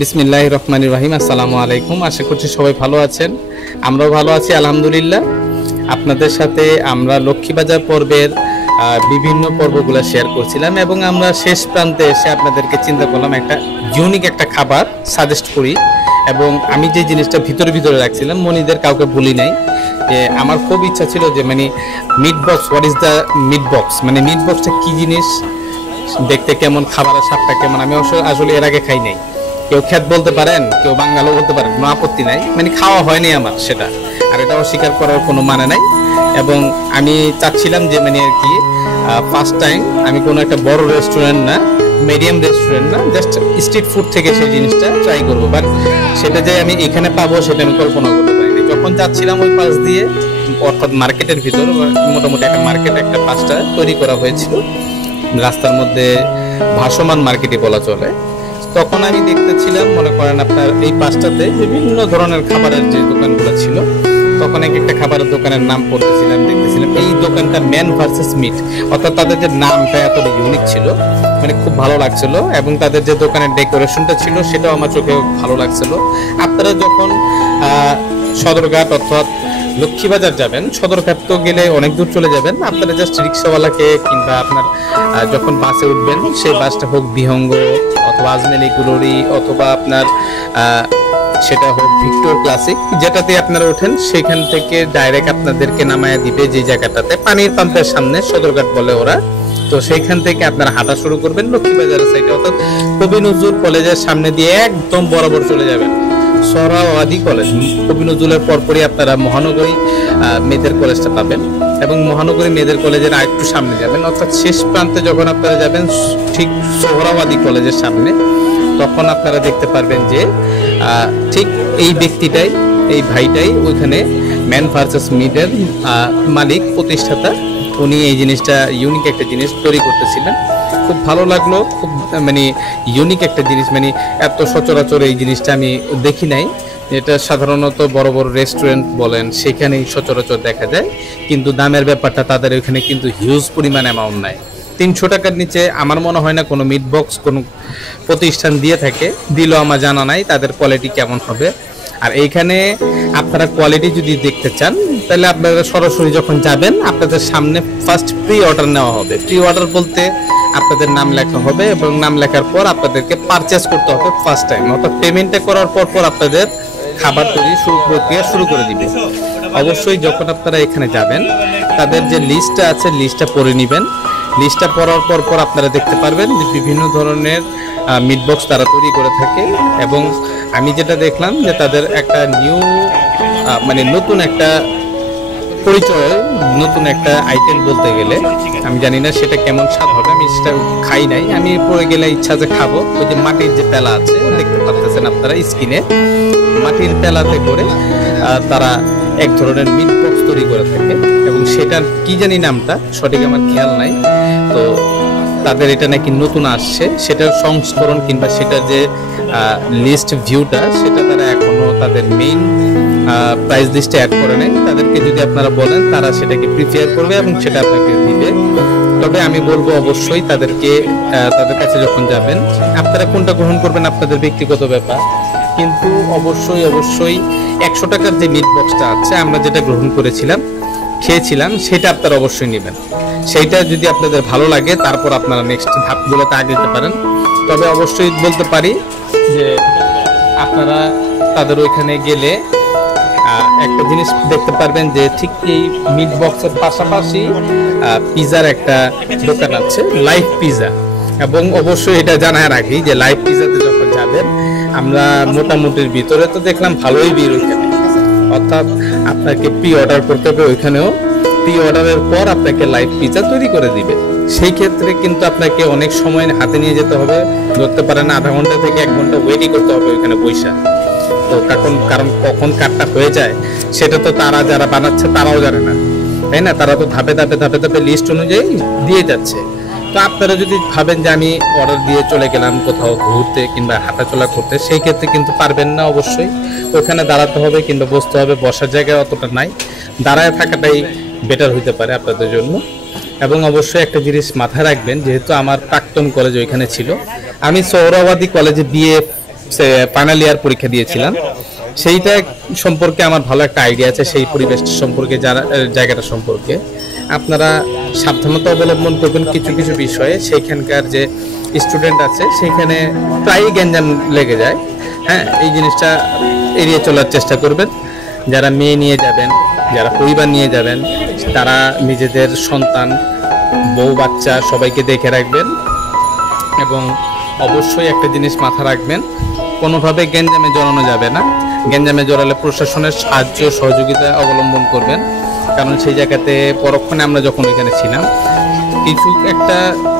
বিসমিল্লাহির রহমানির রহিম। আসসালামু আলাইকুম। আশা করছি সবাই ভালো আছেন, আমরাও ভালো আছি আলহামদুলিল্লাহ। আপনাদের সাথে আমরা লক্ষ্মীবাজার পর্বের বিভিন্ন পর্বগুলো শেয়ার করছিলাম এবং আমরা শেষ প্রান্তে এসে আপনাদেরকে চিন্তা করলাম একটা ইউনিক একটা খাবার সাজেস্ট করি। এবং আমি যে জিনিসটা ভিতরে রাখছিলাম, মনিদের কাউকে বলি নাই, যে আমার খুব ইচ্ছা ছিল যে মানে meat box, what is the meat box, মানে মিট বক্সটা কী জিনিস, দেখতে কেমন, খাবারের স্বাদটা কেমন। আমি আসলে এর আগে খাই নাই। কেউ খ্যাত বলতে পারেন, কেউ বাঙালও বলতে পারেন, কোনো আপত্তি নাই, মানে খাওয়া হয়নি আমার সেটা, আর এটা অস্বীকার করার কোনো মানে নাই। এবং আমি চাচ্ছিলাম যে মানে আর কি ফার্স্ট টাইম আমি কোনো একটা বড় রেস্টুরেন্ট না, মিডিয়াম রেস্টুরেন্ট না, জাস্ট স্ট্রিট ফুড থেকে সেই জিনিসটা ট্রাই করবো। বাট সেটা যে আমি এখানে পাবো সেটা আমি কল্পনা করতে পারিনি। যখন যাচ্ছিলাম ওই পাশ দিয়ে, অর্থাৎ মার্কেটের ভিতর, মোটামুটি একটা মার্কেট, একটা পাশটা তৈরি করা হয়েছিল রাস্তার মধ্যে, ভাসমান মার্কেটই বলা চলে। তখন আমি দেখতেছিলাম, মনে করেন আপনার এই পাশটাতে বিভিন্ন ধরনের খাবারের যে দোকানগুলো ছিল, তখন একটা খাবারের দোকানের নাম পড়তেছিলাম, দেখতেছিলাম এই দোকানটা ম্যান ভার্সেস মিট, অর্থাৎ তাদের যে নামটা এতটা ইউনিক ছিল, মানে খুব ভালো লাগছিল। এবং তাদের যে দোকানের ডেকোরেশনটা ছিল সেটাও আমার চোখে ভালো লাগছিল। আপনারা যখন সদরঘাট অর্থাৎ লক্ষ্মীবাজার যাবেন, সদরঘাট তো গেলে অনেক দূর চলে যাবেন, আপনারা জাস্ট রিক্সাওয়ালাকে কিংবা আপনার যখন বাসে উঠবেন, সেই বাসটা হোক বিহঙ্গ অথবা আজমেলি গ্লোরি অথবা আপনার সেটা হোক ভিক্টর ক্লাসিক, যেটাতে আপনারা ওঠেন, সেখান থেকে ডাইরেক্ট আপনাদেরকে নামায়া দিবে যে জায়গাটাতে, পানির পাম্পের সামনে, সদরঘাট বলে ওরা। তো সেইখান থেকে আপনারা হাঁটা শুরু করবেন লক্ষ্মীবাজারের সাইডে, অর্থাৎ কবি নজরুল কলেজের সামনে দিয়ে একদম বরাবর চলে যাবেন সোহরাওয়ার্দী কলেজ। কবি নজরুলের পরপরই আপনারা মহানগরী মেয়েদের কলেজটা পাবেন, এবং মহানগরী মেয়েদের কলেজের আরেকটু সামনে যাবেন, অর্থাৎ শেষ প্রান্তে যখন আপনারা যাবেন ঠিক সোহরাওয়ার্দী কলেজের সামনে, তখন আপনারা দেখতে পারবেন যে ঠিক এই ব্যক্তিটাই, এই ভাইটাই ওইখানে ম্যান ভার্সেস মিটের মালিক, প্রতিষ্ঠাতা। উনি এই জিনিসটা ইউনিক একটা জিনিস তৈরি করতেছিলেন, খুব ভালো লাগলো। খুব মানে ইউনিক একটা জিনিস, মানে এত সচরাচর এই জিনিসটা আমি দেখি নাই। এটা সাধারণত বড় বড় রেস্টুরেন্ট বলেন সেখানেই সচরাচর দেখা যায়, কিন্তু দামের ব্যাপারটা তাদের ওইখানে কিন্তু হিউজ পরিমাণ অ্যামাউন্ট নাই। 300 টাকার নিচে আমার মনে হয় না কোনো মিট বক্স কোনো প্রতিষ্ঠান দিয়ে থাকে, দিলেও আমার জানা নাই তাদের কোয়ালিটি কেমন হবে। আর এইখানে আপনারা কোয়ালিটি যদি দেখতে চান, তাহলে আপনারা সরাসরি যখন যাবেন, আপনাদের সামনে ফার্স্ট প্রি অর্ডার নেওয়া হবে। প্রি অর্ডার বলতে আপনাদের নাম লেখা হবে, এবং নাম লেখার পর আপনাদেরকে পারচেস করতে হবে ফার্স্ট টাইম, অর্থাৎ পেমেন্টটা করার পর আপনাদের খাবার তৈরি প্রক্রিয়া শুরু করে দিবে। অবশ্যই যখন আপনারা এখানে যাবেন, তাদের যে লিস্টটা আছে লিস্টটা পড়ে নেবেন। লিস্টটা পড়ার পর আপনারা দেখতে পারবেন যে বিভিন্ন ধরনের মিট বক্স তারা তৈরি করে থাকে। এবং আমি যেটা দেখলাম যে তাদের একটা মানে নতুন একটা পরিচয়, নতুন একটা আইটেম বলতে গেলে, আমি জানি না সেটা কেমন স্বাদ হবে, আমি সেটা খাই নাই। আমি পরে গেলে ইচ্ছা যে খাবো। ওই যে মাটির যে পেলা আছে, দেখতে পাচ্ছেন আপনারা স্ক্রিনে, মাটির পেলাতে করে তারা এক ধরনের মিট বক্স তৈরি করে থাকে, এবং সেটার কি জানি নামটা সঠিক আমার খেয়াল নাই। তো তাদের এটা নাকি নতুন আসছে, সেটার সংস্করণ কিংবা সেটার যে লিস্ট ভিউটা, সেটা তারা এখনো তাদের মেইন প্রাইস লিস্টে অ্যাড করে নেয়। তাদেরকে যদি আপনারা বলেন, তারা সেটাকে প্রিপেয়ার করবে এবং সেটা আপনাকে দিবে। তবে আমি বলবো অবশ্যই তাদেরকে, তাদের কাছে যখন যাবেন, আপনারা কোনটা গ্রহণ করবেন আপনাদের ব্যক্তিগত ব্যাপার, কিন্তু অবশ্যই 100 টাকার যে মিট বক্সটা আছে, আমরা যেটা গ্রহণ করেছিলাম, খেয়েছিলাম, সেটা আপনারা অবশ্যই নেবেন। সেইটা যদি আপনাদের ভালো লাগে, তারপর আপনারা নেক্সট ধাপগুলোতে আগে যেতে পারেন। তবে অবশ্যই বলতে পারি যে আপনারা তাদের ওইখানে গেলে একটা জিনিস দেখতে পারবেন যে ঠিক এই মিট বক্সের পাশাপাশি পিজার একটা দোকান আছে, লাইভ পিজা। এবং অবশ্যই এটা জানার আগে যে লাইভ পিজাতে যখন যাবেন, আমরা মোটামুটির ভিতরে তো দেখলাম ভালোই ভিড় ওইখানে, অর্থাৎ আপনাকে প্রি অর্ডার করতে হবে। ওইখানেও প্রি অর্ডারের পর আপনাকে লাইভ পিজা তৈরি করে দিবে। সেই ক্ষেত্রে কিন্তু আপনাকে অনেক সময় হাতে নিয়ে যেতে হবে, ধরতে পারেন আধা ঘন্টা থেকে 1 ঘন্টা ওয়েটই করতে হবে ওইখানে বৈশা। তো কারণ কখন কাটটা হয়ে যায় সেটা তো তারা যারা বানাচ্ছে তারাও জানে না, তাই না? তারা তো ধাপে লিস্ট অনুযায়ী দিয়ে যাচ্ছে। তো আপনারা যদি ভাবেন যে আমি অর্ডার দিয়ে চলে গেলাম কোথাও ঘুরতে কিংবা হাঁটাচলা করতে, সেই ক্ষেত্রে কিন্তু পারবেন না। অবশ্যই ওখানে দাঁড়াতে হবে কিংবা বসতে হবে, বসার জায়গায় অতটা নাই, দাঁড়ায় থাকাটাই বেটার হইতে পারে আপনাদের জন্য। এবং অবশ্যই একটা জিনিস মাথায় রাখবেন, যেহেতু আমার প্রাক্তন কলেজ ওইখানে ছিল, আমি সোহরাওয়ার্দী কলেজে বিএ ফাইনাল ইয়ার পরীক্ষা দিয়েছিলাম, সেইটা সম্পর্কে আমার ভালো একটা আইডিয়া আছে। সেই পরিবেশটা সম্পর্কে, জায়গাটা সম্পর্কে আপনারা সাবধানতা অবলম্বন করবেন কিছু কিছু বিষয়ে। সেইখানকার যে স্টুডেন্ট আছে সেইখানে প্রায়ই গ্যাঞ্জাম লেগে যায়। হ্যাঁ, এই জিনিসটা এড়িয়ে চলার চেষ্টা করবেন। যারা মেয়ে নিয়ে যাবেন, যারা পরিবার নিয়ে যাবেন, তারা নিজেদের সন্তান, বউ বাচ্চা সবাইকে দেখে রাখবেন। এবং অবশ্যই একটা জিনিস মাথা রাখবেন, কোনোভাবে গ্যাঞ্জামে জড়ানো যাবে না। গ্যাঞ্জামে জড়ালে প্রশাসনের সাহায্য সহযোগিতা অবলম্বন করবেন, কারণ সেই জায়গাতে পরক্ষণে আমরা যখন ওইখানে ছিলাম, কিছু একটা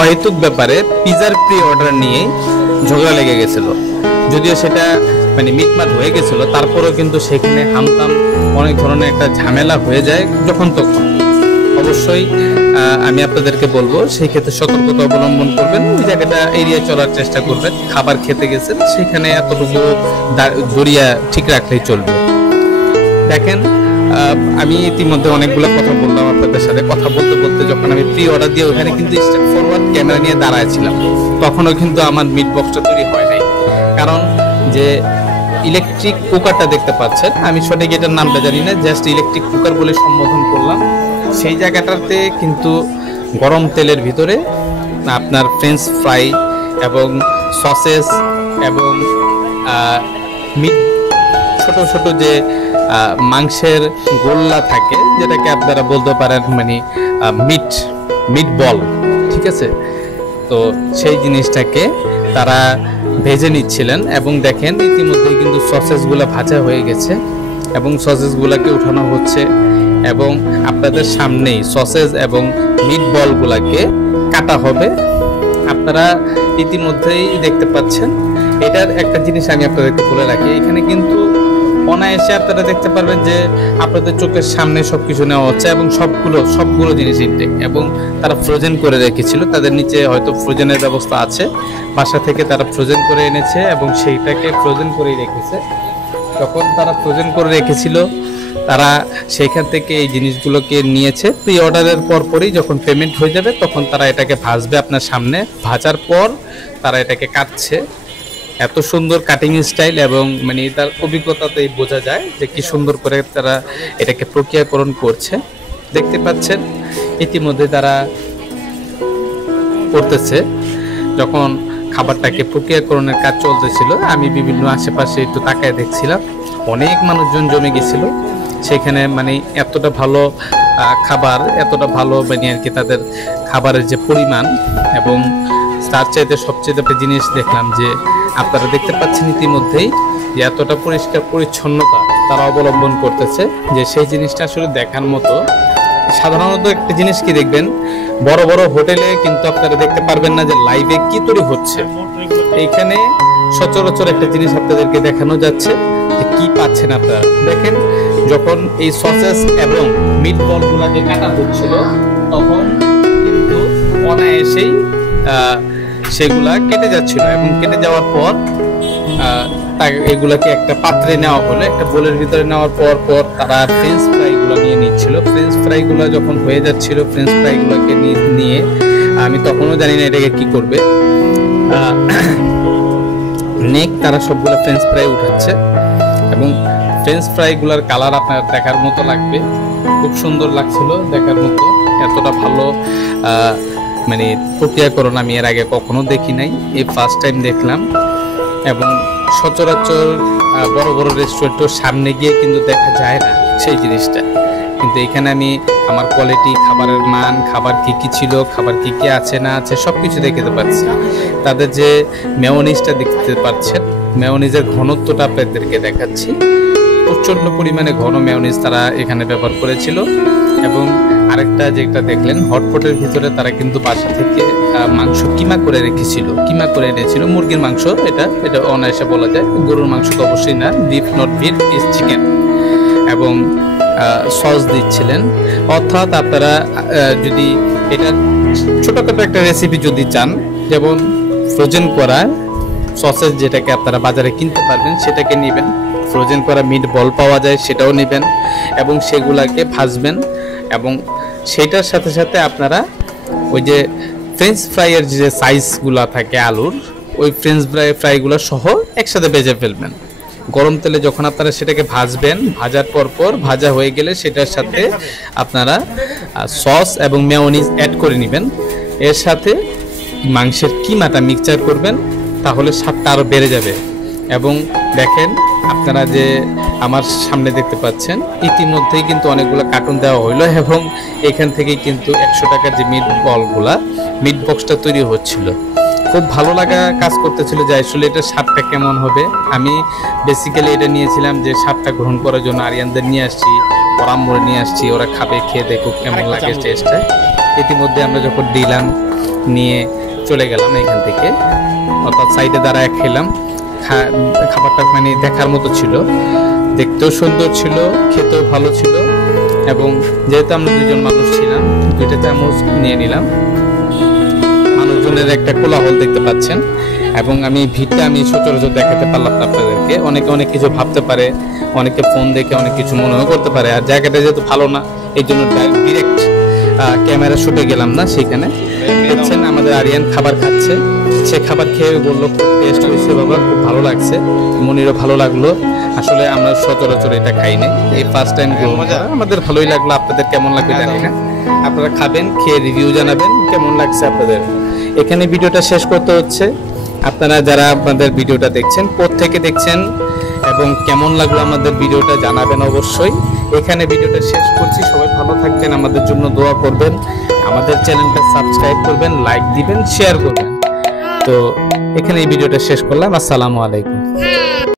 অহেতুক ব্যাপারে পিজার প্রি অর্ডার নিয়ে ঝগড়া লেগে গেছিল। যদিও সেটা মানে মিটমাট হয়ে গেছিল, তারপরেও কিন্তু সেখানে হামতাম অনেক ধরনের একটা ঝামেলা হয়ে যায় যখন তখন। অবশ্যই আমি আপনাদেরকে বলবো সেই ক্ষেত্রে সতর্কতা অবলম্বন করবেন, ওই জায়গাটা এড়িয়ে চলার চেষ্টা করবেন। খাবার খেতে গেছেন, সেখানে এতটুকু দরিয়া ঠিক রাখলেই চলবে। দেখেন, আমি ইতিমধ্যে অনেকগুলো কথা বললাম আপনাদের সাথে। কথা বলতে বলতে যখন আমি প্রি অর্ডার দিয়ে ওখানে কিন্তু স্টেপ ফরওয়ার্ড ক্যামেরা নিয়ে দাঁড়াইছিলাম, তখনও কিন্তু আমার মিট বক্সটা তৈরি হয় নাই। কারণ যে ইলেকট্রিক কুকারটা দেখতে পাচ্ছেন, আমি সঠিক এটার নামটা জানি না, জাস্ট ইলেকট্রিক কুকার বলে সম্বোধন করলাম। সেই জায়গাটাতে কিন্তু গরম তেলের ভিতরে আপনার ফ্রেঞ্চ ফ্রাই এবং সসেস এবং মিট, ছোট ছোট যে মাংসের গোল্লা থাকে, যেটাকে আপনারা বলতে পারেন মানে মিট বল, ঠিক আছে। তো সেই জিনিসটাকে তারা ভেজে নিচ্ছিলেন এবং দেখেন ইতিমধ্যেই কিন্তু সসেসগুলো ভাজা হয়ে গেছে এবং সসেসগুলোকে উঠানো হচ্ছে এবং আপনাদের সামনেই সসেস এবং মিট বলগুলোকে কাটা হবে। আপনারা ইতিমধ্যেই দেখতে পাচ্ছেন। এটার একটা জিনিস আমি আপনাদেরকে বলে রাখি, এখানে কিন্তু অনায়াসে আপনারা দেখতে পারবেন যে আপনাদের চোখের সামনে সবকিছু নেওয়া হচ্ছে এবং সবগুলো জিনিস ইনটেক, এবং তারা ফ্রোজেন করে রেখেছিল। তাদের নিচে হয়তো ফ্রোজেনের ব্যবস্থা আছে, বাসা থেকে তারা ফ্রোজেন করে এনেছে এবং সেইটাকে ফ্রোজেন করেই রেখেছে। যখন তারা ফ্রোজেন করে রেখেছিল, তারা সেইখান থেকে এই জিনিসগুলোকে নিয়েছে। প্রি অর্ডারের পরপরই যখন পেমেন্ট হয়ে যাবে, তখন তারা এটাকে ভাজবে আপনার সামনে। ভাজার পর তারা এটাকে কাটছে। এত সুন্দর কাটিং স্টাইল এবং মানে তার অভিজ্ঞতাতেই বোঝা যায় যে কি সুন্দর করে তারা এটাকে প্রক্রিয়াকরণ করছে। দেখতে পাচ্ছেন ইতিমধ্যে তারা করতেছে। যখন খাবারটাকে প্রক্রিয়াকরণের কাজ চলতেছিল, আমি বিভিন্ন আশেপাশে একটু তাকায় দেখছিলাম, অনেক মানুষজন জমে গেছিল সেখানে। মানে এতটা ভালো খাবার, এতটা ভালো মানে আর কি তাদের খাবারের যে পরিমাণ, এবং তার চাইতে সবচেয়ে একটা জিনিস দেখলাম যে আপনারা দেখতে পাচ্ছেন ইতিমধ্যেই যে এতটা পরিষ্কার পরিচ্ছন্নতা তারা অবলম্বন করতেছে, যে সেই জিনিসটা আসলে দেখার মতো। সাধারণত একটা জিনিস কি দেখবেন, বড় বড় হোটেলে কিন্তু আপনারা দেখতে পারবেন না যে লাইভে কি তৈরি হচ্ছে। এইখানে সচরাচর একটা জিনিস আপনাদেরকে দেখানো যাচ্ছে যে কি পাচ্ছেন আপনারা। দেখেন, যখন এই সসেস এবং মিট বলগুলোকে কাটা হচ্ছিল, তখন কিন্তু অনায়াসেই সেগুলা কেটে যাচ্ছিল এবং কেটে যাওয়ার পর এগুলাকে একটা পাত্রে নেওয়া হলো। একটা বোলের ভিতরে নেওয়ার পর তারা ফ্রেঞ্চ ফ্রাইগুলো নিয়ে নিচ্ছিল। ফ্রেঞ্চ ফ্রাইগুলো যখন হয়ে যাচ্ছিল, ফ্রেঞ্চ ফ্রাইগুলোকে নিয়ে আমি তখনও জানি না এটাকে কি করবে, তারা সবগুলো ফ্রেঞ্চ ফ্রাই উঠাচ্ছে এবং ফ্রেঞ্চ ফ্রাইগুলোর কালার আপনার দেখার মতো লাগবে, খুব সুন্দর লাগছিল দেখার মতো। এতটা ভালো মানে প্রক্রিয়াকরণ আমি এর আগে কখনো দেখি নাই, এই ফার্স্ট টাইম দেখলাম। এবং সচরাচর বড় বড় রেস্টুরেন্টের সামনে গিয়ে কিন্তু দেখা যায় না সেই জিনিসটা, কিন্তু এখানে আমি আমার কোয়ালিটি, খাবারের মান, খাবার কি কি ছিল, খাবার কি কি আছে না আছে সব কিছু দেখতে পাচ্ছি। তাদের যে মেয়োনিজটা দেখতে পাচ্ছেন, মেয়োনিজের ঘনত্বটা আপনাদেরকে দেখাচ্ছি। প্রচণ্ড পরিমাণে ঘন মেয়োনিজ তারা এখানে ব্যবহার করেছিল। এবং আরেকটা যেটা দেখলেন, হটপটের ভিতরে তারা কিন্তু বাসা থেকে মাংস কিমা করে রেখেছিল, কিমা করে এনেছিল মুরগির মাংস। এটা অনায়াসে বলা যায়, গরুর মাংস তো অবশ্যই না, beef not beef is chicken. এবং সস দিচ্ছিলেন। অর্থাৎ আপনারা যদি এটা ছোটোখাটো একটা রেসিপি যদি চান, যেমন ফ্রোজেন করা সসেস যেটাকে আপনারা বাজারে কিনতে পারবেন সেটাকে নেবেন, ফ্রোজেন করা মিট বল পাওয়া যায় সেটাও নেবেন এবং সেগুলাকে ভাজবেন। এবং সেটার সাথে সাথে আপনারা ওই যে ফ্রেঞ্চ ফ্রাইয়ের যে সাইজগুলো থাকে আলুর, ওই ফ্রেঞ্চ ফ্রাইগুলো সহ একসাথে ভেজে ফেলবেন। গরম তেলে যখন আপনারা সেটাকে ভাজবেন, ভাজার পর ভাজা হয়ে গেলে সেটার সাথে আপনারা সস এবং মেয়োনিজ অ্যাড করে নেবেন। এর সাথে মাংসের কিমাটা মিক্সচার করবেন, তাহলে স্বাদটা আরও বেড়ে যাবে। এবং দেখেন আপনারা যে আমার সামনে দেখতে পাচ্ছেন, ইতিমধ্যেই কিন্তু অনেকগুলো কার্টুন দেওয়া হইলো এবং এখান থেকেই কিন্তু 100 টাকার যে মিট বক্সটা তৈরি হচ্ছিল। খুব ভালো লাগা কাজ করতেছিল যে আসলে এটা স্বাদটা কেমন হবে। আমি বেসিক্যালি এটা নিয়েছিলাম যে স্বাদটা গ্রহণ করার জন্য, আরিয়ানদের নিয়ে আসছি, পরামরে নিয়ে আসছি, ওরা খাবে, খেয়ে দেখুক কেমন লাগে টেস্টটা। ইতিমধ্যে আমরা যখন দিলাম, নিয়ে চলে গেলাম এখান থেকে, অর্থাৎ সাইডে দাঁড়ায় খেলাম। খাবারটা মানে দেখার মতো ছিল, দেখতেও সুন্দর ছিল, খেতেও ভালো ছিল। এবং যেহেতু আমরা 2 জন মানুষ ছিলাম, 2টা চামচ নিয়ে নিলাম। মানুষজনের একটা কোলাহল দেখতে পাচ্ছেন। এবং আমি ভিড়টা আমি সচরাচর দেখাতে পারলাম না আপনাদেরকে। অনেকে অনেক কিছু ভাবতে পারে, অনেকে ফোন দেখে অনেক কিছু মনেও করতে পারে। আর জায়গাটা যেহেতু ভালো না, এই জন্য ডিরেক্ট ক্যামেরা শুটে গেলাম না সেখানে। দেখছেন আমাদের আরিয়ান খাবার খাচ্ছে, সে খাবার খেয়ে বললো খুব টেস্ট হয়েছে বাবা, খুব ভালো লাগছে। মনিরও ভালো লাগলো। আসলে আমরা সচরাচর এটা খাইনি, এই ফার্স্ট টাইম আমাদের ভালোই লাগলো। আপনাদের কেমন লাগবে জানি না, আপনারা খাবেন, খেয়ে রিভিউ জানাবেন কেমন লাগছে আপনাদের। এখানে ভিডিওটা শেষ করতে হচ্ছে। আপনারা যারা আপনাদের ভিডিওটা দেখছেন, কোত্থেকে দেখছেন এবং কেমন লাগলো আমাদের ভিডিওটা জানাবেন অবশ্যই। এখানে ভিডিওটা শেষ করছি। সবাই ভালো থাকবেন, আমাদের জন্য দোয়া করবেন, আমাদের চ্যানেলটা সাবস্ক্রাইব করবেন, লাইক দিবেন, শেয়ার করবেন। তো এখানে এই ভিডিওটা শেষ করলাম। আসসালামু আলাইকুম।